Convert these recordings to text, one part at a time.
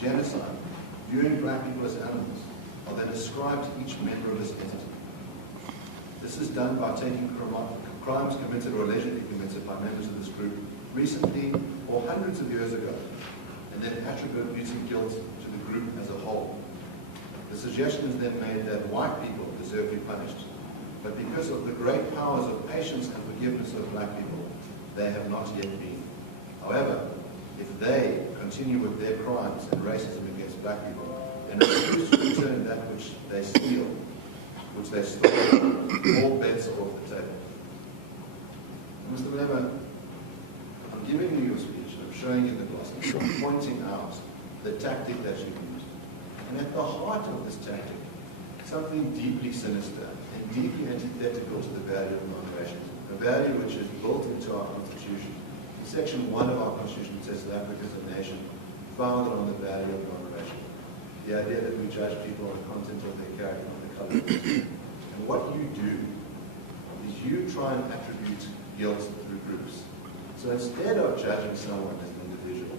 genocide, viewing black people as animals, are then ascribed to each member of this entity. This is done by taking crimes committed or allegedly committed by members of this group recently or hundreds of years ago, and then attributing guilt to the group as a whole. The suggestion is then made that white people deserve to be punished, but because of the great powers of patience and forgiveness of black people, they have not yet been. However, if they continue with their crimes and racism against black people, and refuse to return that which they steal, which they stole, all bets are off the table. Mr. Malema, I'm giving you your speech, I'm showing you the glossary, I'm pointing out the tactic that you used. And at the heart of this tactic, something deeply sinister and deeply antithetical to the value of non-racism, a value which is built into our Constitution. In Section 1 of our Constitution says South Africa is a nation founded on the value of non-racism. The idea that we judge people on the content of their character, on the color of their skin. And what you do is you try and attribute guilt through groups. So instead of judging someone as an individual,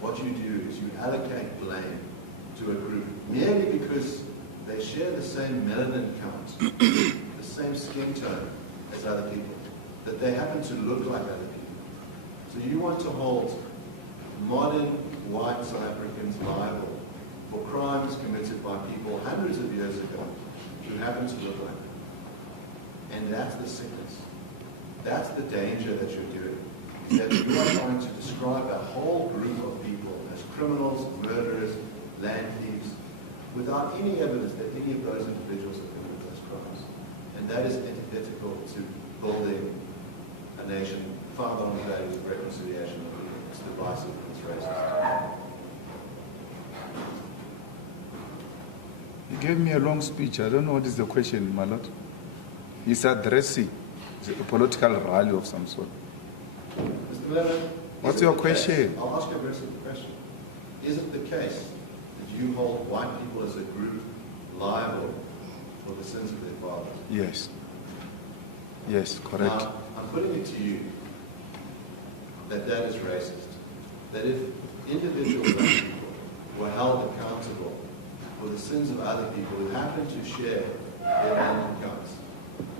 what you do is you allocate blame to a group merely because they share the same melanin count, the same skin tone as other people, that they happen to look like other people. So you want to hold modern white South Africans liable for crimes committed by people hundreds of years ago who happen to look like them. And that's the sickness. That's the danger that you're doing. Is that you are trying to describe a whole group of people as criminals, murderers, land thieves, without any evidence that any of those individuals have committed those crimes. And that is antithetical to building a nation founded on the values of reconciliation of people. It's divisive and it's racist. He gave me a long speech. I don't know what is the question, my lord. He's addressing a political rally of some sort. Mr. Malema, what's your question? I'll ask you a very simple question. Is it the case that you hold white people as a group liable for the sins of their fathers? Yes. Yes, correct. Now, I'm putting it to you that that is racist. That if individual black people were held accountable for the sins of other people who happen to share their land accounts,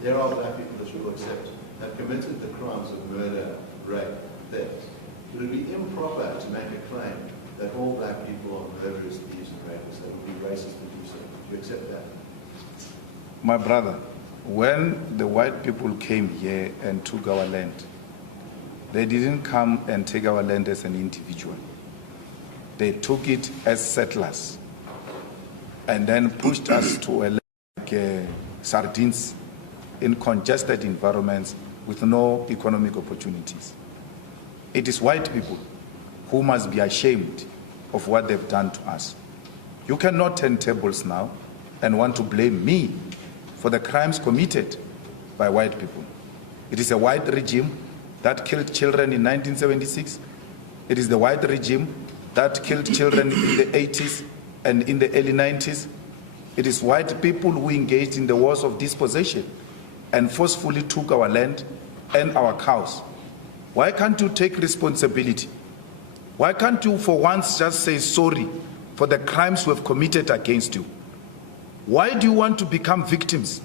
there are black people that you will accept have committed the crimes of murder, rape, theft. It would be improper to make a claim that all black people are murderers, thieves, and rapists. That would be racist to do so. Do you accept that? My brother, when the white people came here and took our land, they didn't come and take our land as an individual. They took it as settlers and then pushed us to a like sardines in congested environments with no economic opportunities. It is white people who must be ashamed of what they've done to us. You cannot turn tables now and want to blame me for the crimes committed by white people. It is a white regime that killed children in 1976. It is the white regime that killed children in the 80s and in the early 90s. It is white people who engaged in the wars of dispossession and forcefully took our land and our cows. Why can't you take responsibility? Why can't you for once just say sorry for the crimes we have committed against you? Why do you want to become victims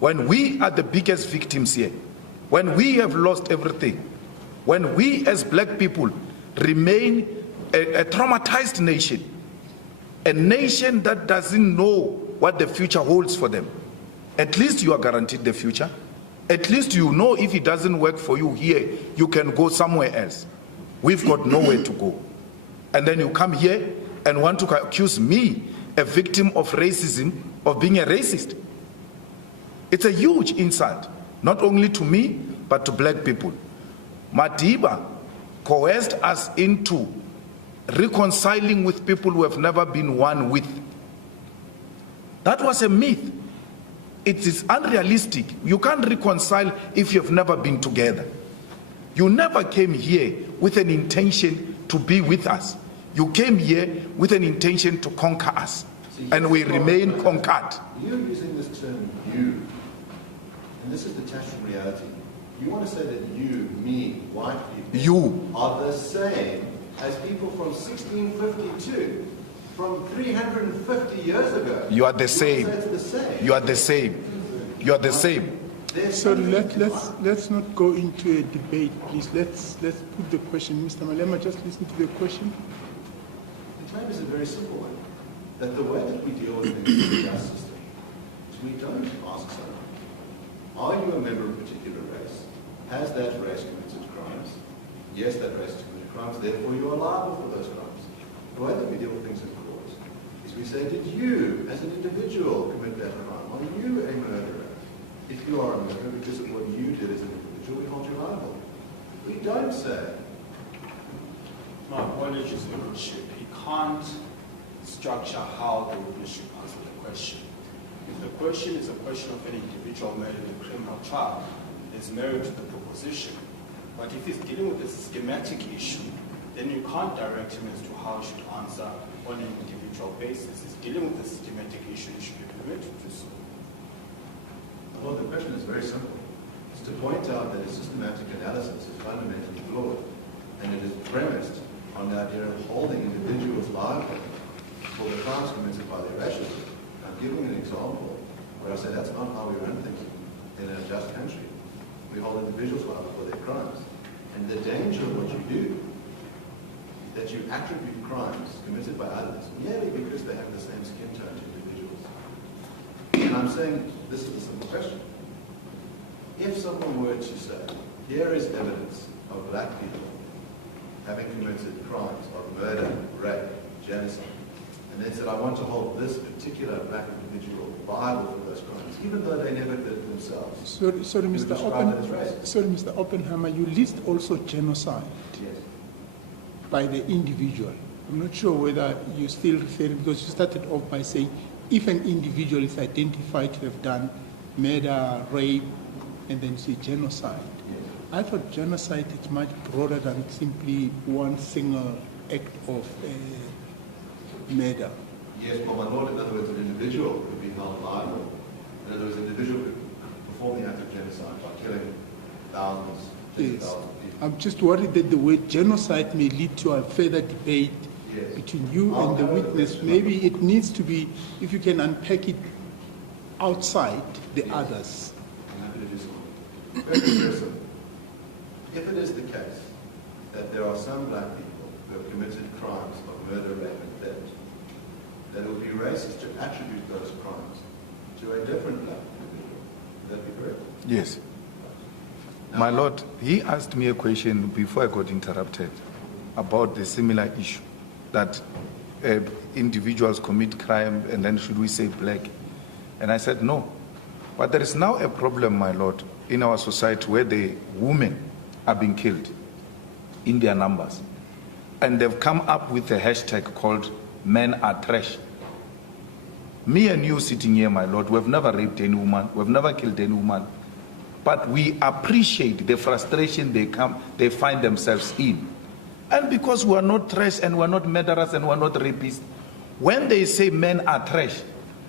when we are the biggest victims here? When we have lost everything? When we as black people remain a traumatized nation? A nation that doesn't know what the future holds for them. At least you are guaranteed the future. At least you know if it doesn't work for you here, you can go somewhere else. We've got nowhere to go. And then you come here and want to accuse me, a victim of racism, of being a racist. It's a huge insult, not only to me, but to black people. Madiba coerced us into reconciling with people who have never been one with. That was a myth. It is unrealistic. You can't reconcile if you've never been together. You never came here with an intention to be with us. You came here with an intention to conquer us. And we remain conquered. You're using this term, you, and this is detached from reality. You want to say that you, me, white people, you are the same as people from 1652, from 350 years ago. You are the same. It's the same. You are the same. You are the same. So let's not go into a debate, please. Let's put the question. Mr. Malema, just listen to the question. The claim is a very simple one. That the way that we deal with things in the justice system is we don't ask someone, are you a member of a particular race? Has that race committed crimes? Yes, that race has committed crimes, therefore you are liable for those crimes. The way that we deal with things in court is we say, did you, as an individual, commit that crime? Are you a murderer? If you are a murderer because of what you did as an individual, we hold you liable. We don't say. My apologies, Your Lordship. He can't structure how the witness should answer the question. If the question is a question of an individual made in a criminal trial, there's merit to the proposition. But if he's dealing with a systematic issue, then you can't direct him as to how he should answer on an individual basis. He's dealing with a systematic issue, he should be permitted to do so. Well, the question is very simple. It's to point out that a systematic analysis is fundamentally flawed, and it is premised on the idea of holding individuals liable for the crimes committed by their racialism. I'm giving an example where I say that's not how we run things in a just country. We hold individuals liable for their crimes. And the danger of what you do is that you attribute crimes committed by others merely because they have the same skin tone to individuals. And I'm saying this is a simple question. If someone were to say, here is evidence of black people having committed crimes of murder, rape, genocide, and then said, I want to hold this particular black individual liable for those crimes, even though they never did it themselves. Sorry, Mr. Oppenheimer, you list also genocide Yes. by the individual. I'm not sure whether you still referring, because you started off by saying if an individual is identified to have done murder, rape, and then say genocide. Yes. I thought genocide is much broader than simply one single act of murder. Yes, but my lord, in other words, an individual could be held liable. In other words, an individual could perform the act of genocide by killing thousands, tens of Yes. thousands of people. I'm just worried that the word genocide may lead to a further debate Yes. between you I'll and the have a witness. question. Maybe it needs to be, if you can unpack it outside the Yes. others. I'm happy to do so. Very simple. If it is the case that there are some black people who have committed crimes of murder, rape, and theft, that it would be racist to attribute those crimes to a different black individual. Would that be correct? Yes. Now, My Lord, he asked me a question before I got interrupted about the similar issue that individuals commit crime and then should we say black? And I said no. But there is now a problem, my Lord, in our society where the women are being killed in their numbers. And they've come up with a hashtag called men are trash. Me and you sitting here, my Lord, we've never raped any woman, we've never killed any woman. But we appreciate the frustration they find themselves in. And because we are not trash and we are not murderers and we are not rapists, when they say men are trash,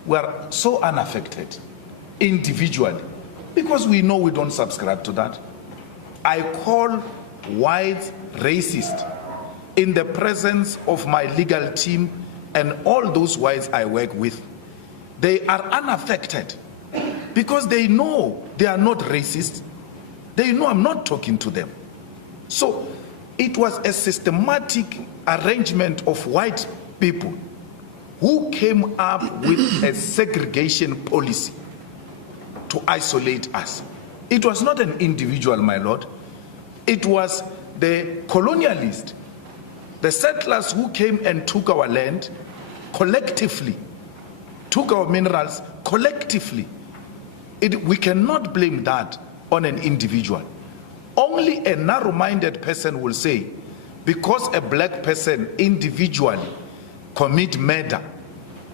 we are so unaffected individually because we know we don't subscribe to that. I call whites racist in the presence of my legal team and all those whites I work with. They are unaffected because they know they are not racist. They know I'm not talking to them. So it was a systematic arrangement of white people who came up with a segregation policy to isolate us. It was not an individual, my Lord. It was the colonialists, the settlers who came and took our land collectively, took our minerals collectively. We cannot blame that on an individual. Only a narrow-minded person will say, because a black person individually commit murder,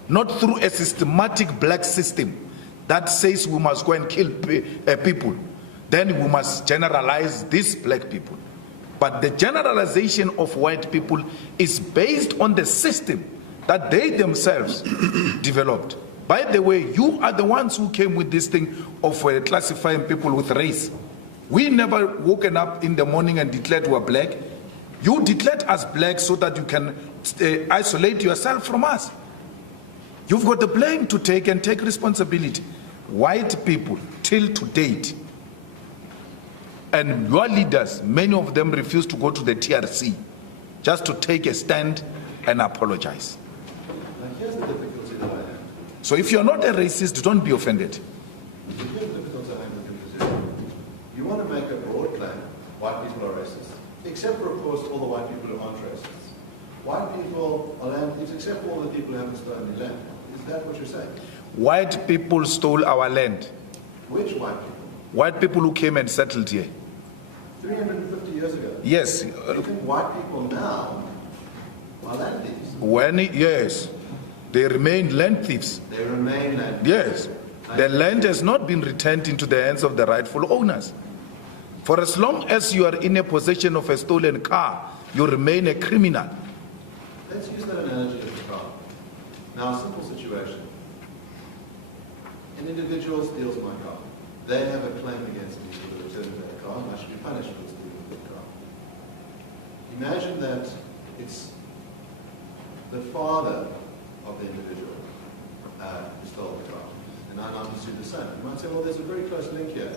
not through a systematic black system that says we must go and kill people, then we must generalize these black people. But the generalization of white people is based on the system that they themselves developed. By the way, you are the ones who came with this thing of classifying people with race. We never woken up in the morning and declared we were black. You declared us black so that you can isolate yourself from us. You've got the blame to take and take responsibility. White people, till to date, and your leaders, many of them refuse to go to the TRC just to take a stand and apologize. Now here's the difficulty that I have. So if you're not a racist, don't be offended. Here's the difficulty I have with your position. You want to make a broad claim, white people are racist, except for, of course, all the white people who aren't racists. White people are land thieves, except for all the people who haven't stolen the land. Is that what you're saying? White people stole our land. Which white people? White people who came and settled here. 350 years ago. Yes. You think white people now are land thieves? Yes. They remain land thieves. They remain land thieves. Yes. The land has not been returned into the hands of the rightful owners. For as long as you are in a possession of a stolen car, you remain a criminal. Let's use that analogy of the car. Now, a simple situation. An individual steals my car. They have a claim against me for the return of that car, and I should be punished for stealing that car. Imagine that it's the father of the individual who stole the car, and I now pursue the son. You might say, well, there's a very close link here.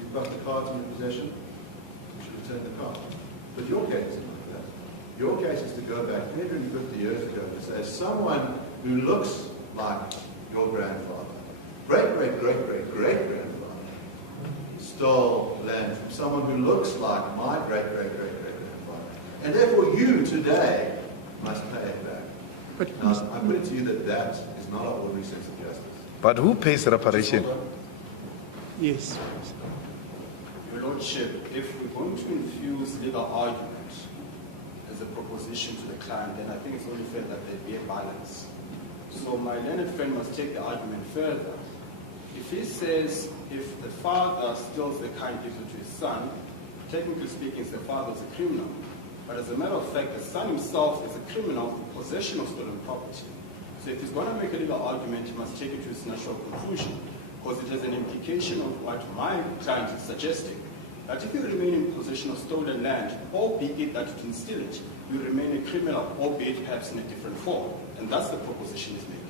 You've got the car in your possession, you should return the car. But your case isn't like that. Your case is to go back 350 years ago and say, someone who looks like your grandfather, great-great-great-great-great-grandfather, stole land from someone who looks like my great-great-great-great-grandfather. And therefore you today must pay it back. But Now, I put it to you that that is not an ordinary sense of justice. But who pays reparation? yes, Your Lordship, if we're going to infuse legal argument as a proposition to the client, then I think it's only fair that there be a balance. So my learned friend must take the argument further. If he says if the father steals the car and gives it to his son, technically speaking, the father is a criminal. But as a matter of fact, the son himself is a criminal for possession of stolen property. So if he's going to make a legal argument, he must take it to its natural conclusion, because it has an implication of what my client is suggesting, that if you remain in possession of stolen land, albeit that you can steal it, you remain a criminal, albeit perhaps in a different form. And that's the proposition he's making.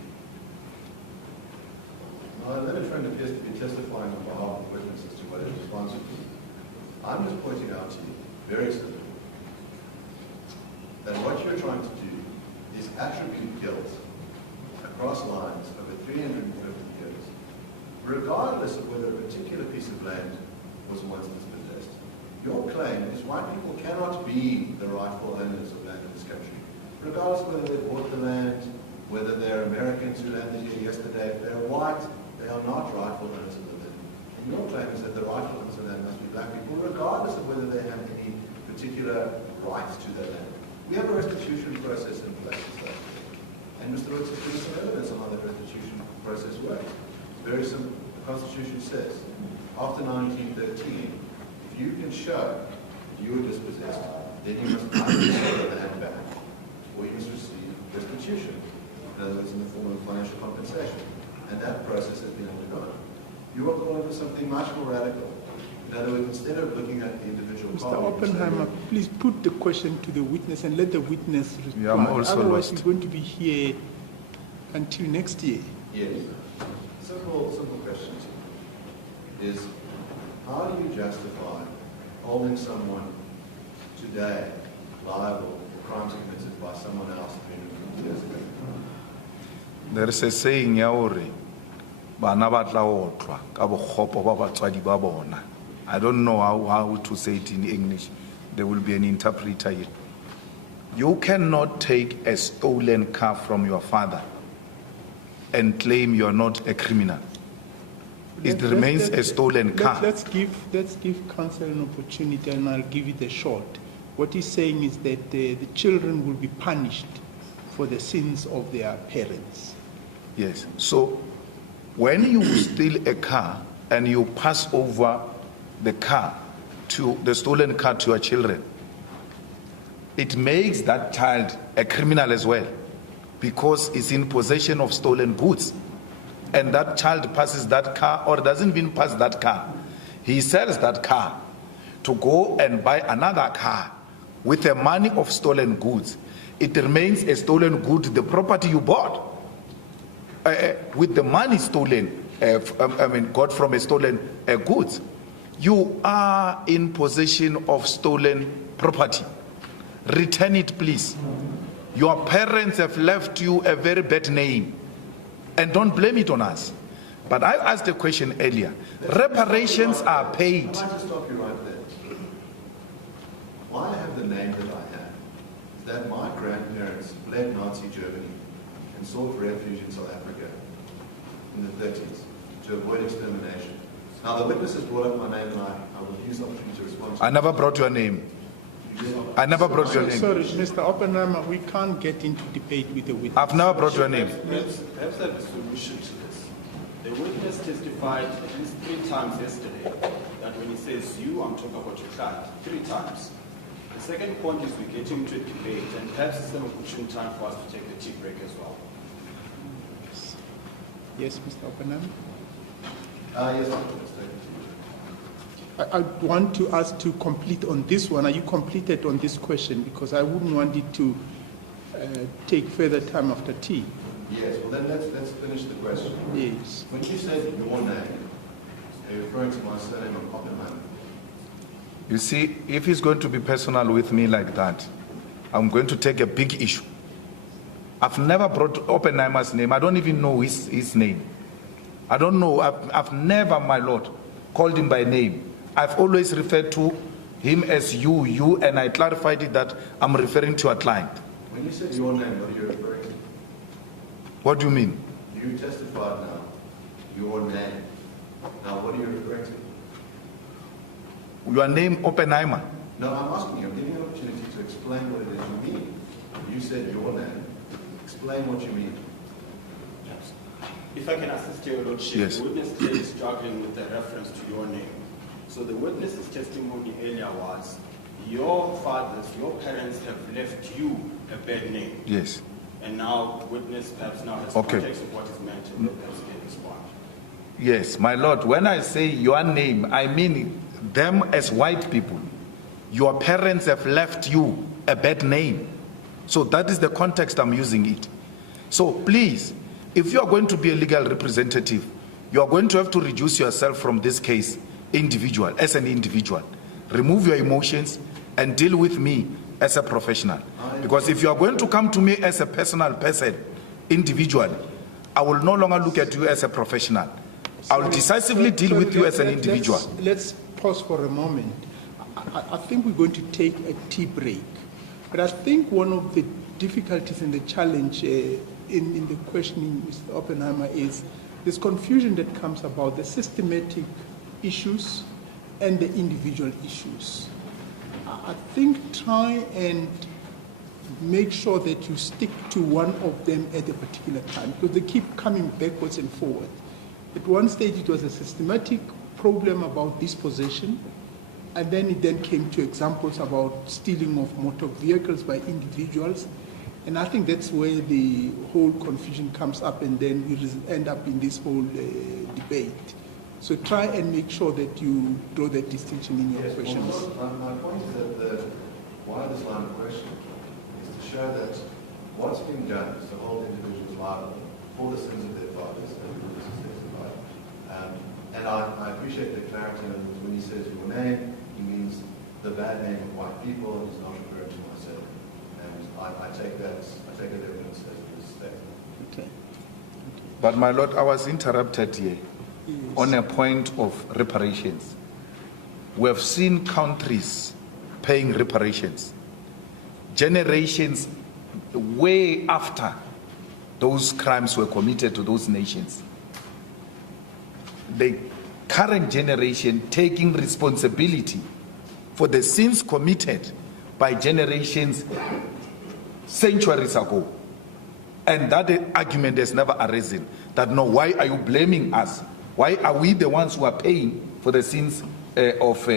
My learned friend appears to be testifying on behalf of the witness as to what his response would be. I'm just pointing out to you, very simply, that what you're trying to do is attribute guilt across lines over 350 years, regardless of whether a particular piece of land was once dispossessed. Your claim is white people cannot be the rightful owners of land in this country, regardless of whether they bought the land, whether they're Americans who landed here yesterday. If they're white, they are not rightful owners of the land. And your claim is that the rightful owners of the land must be black people, regardless of whether they have any particular rights to their land. We have a restitution process in place in South Africa. And Mr. Roots has given some evidence on how that restitution process works. It's very simple. The Constitution says, after 1913, if you can show that you were dispossessed, then you must either sell the land back, or you must receive restitution. In other words, in the form of financial compensation. And that process has been undergone. You are calling for something much more radical. In other words, instead of looking at the individual Mr. party, Oppenheimer, please put the question to the witness and let the witness respond. Yeah, I'm also Otherwise, lost. we're going to be here until next year. yes. Simple question to you is, how do you justify holding someone today liable for crimes committed by someone else 350 years ago? There is a saying, yaore, bana ba tla otlwa ka bokgopo ba batswadi ba bona. I don't know how to say it in English. There will be an interpreter here. You cannot take a stolen car from your father and claim you are not a criminal. It remains a stolen car. Let's give counsel an opportunity, and I'll give it a shot. What he's saying is that the children will be punished for the sins of their parents. Yes. So when you steal a car and you pass over the car to the stolen car to your children, it makes that child a criminal as well, because it's in possession of stolen goods. And that child passes that car, or doesn't even pass that car. He sells that car to go and buy another car with the money of stolen goods, it remains a stolen good, the property you bought. With the money stolen, got from a stolen goods, you are in possession of stolen property. Return it, please. Your parents have left you a very bad name, and don't blame it on us. But I asked a question earlier. Reparations are paid. Can I just stop you right there? Why I have the name that I have is that my grandparents fled Nazi Germany and sought refuge in South Africa in the 30s to avoid extermination. Now the witnesses brought up my name, and I will use the opportunity to respond to I never brought your name. I never brought your name. Sorry, Mr. Oppenheimer, we can't get into debate with the witness. I've never brought your name. Perhaps I have a solution to this. The witness testified at least 3 times yesterday that when he says you, I'm talking about your client. 3 times. The second point is we get into a debate, and perhaps it's an opportune time for us to take a tea break as well. Yes, Mr. Oppenheimer? Yes, I'll take it. I want to ask to complete on this one. Are you completed on this question? Because I wouldn't want it to take further time after tea. Yes, well then let's finish the question. Yes. When you said your name, are you referring to my surname of Oppenheimer? You see, if he's going to be personal with me like that, I'm going to take a big issue. I've never brought Oppenheimer's name. I don't even know his name. I don't know. I've never, my Lord, called him by name. I've always referred to him as you, and I clarified it that I'm referring to a client. When you said your name, what are you referring to? What do you mean? You testified now, your name. Now, what are you referring to? Your name, Oppenheimer. No, I'm asking you, I'm giving you an opportunity to explain what it is you mean. You said your name. Explain what you mean. Yes. If I can assist your Lordship, Yes. The witness today is struggling with the reference to your name. So the witness's testimony earlier was, your fathers, your parents have left you a bad name. Yes. And now witness perhaps now has Okay. context of what is meant and perhaps can respond. Yes, my Lord, when I say your name, I mean them as white people. Your parents have left you a bad name. So that is the context I'm using it. So please, if you are going to be a legal representative, you are going to have to reduce yourself from this case as an individual. Remove your emotions and deal with me as a professional. Because if you are going to come to me as a personal person, individual, I will no longer look at you as a professional. I will decisively deal with you as an individual. Let's pause for a moment. I think we're going to take a tea break. But I think one of the difficulties and the challenge in the questioning Mr. Oppenheimer is this confusion that comes about the systematic issues and the individual issues. I think try and make sure that you stick to one of them at a particular time, because they keep coming backwards and forward. At one stage it was a systematic problem about dispossession, and then it then came to examples about stealing of motor vehicles by individuals. And I think that's where the whole confusion comes up, and then we end up in this whole debate. So try and make sure that you draw that distinction in your questions. Well, my point is that why this line of questioning is to show that what's being done is to hold individuals liable for the sins of their fathers and the witnesses testified. And I appreciate the clarity when he says your name, he means the bad name of white people, and he's not referring to myself. And I take that evidence as respect. Okay. But my Lord, I was interrupted here on a point of reparations. We have seen countries paying reparations, generations way after those crimes were committed to those nations. The current generation taking responsibility for the sins committed by generations centuries ago. And that argument has never arisen, that no, why are you blaming us? Why are we the ones who are paying for the sins of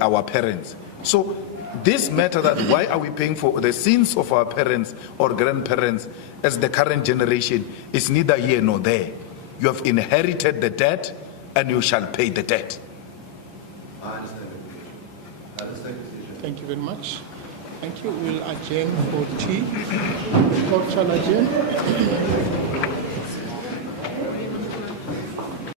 our parents? So this matter that why are we paying for the sins of our parents or grandparents as the current generation is neither here nor there. You have inherited the debt and you shall pay the debt. I understand the position. Thank you very much. Thank you. We'll adjourn for tea. Court shall adjourn.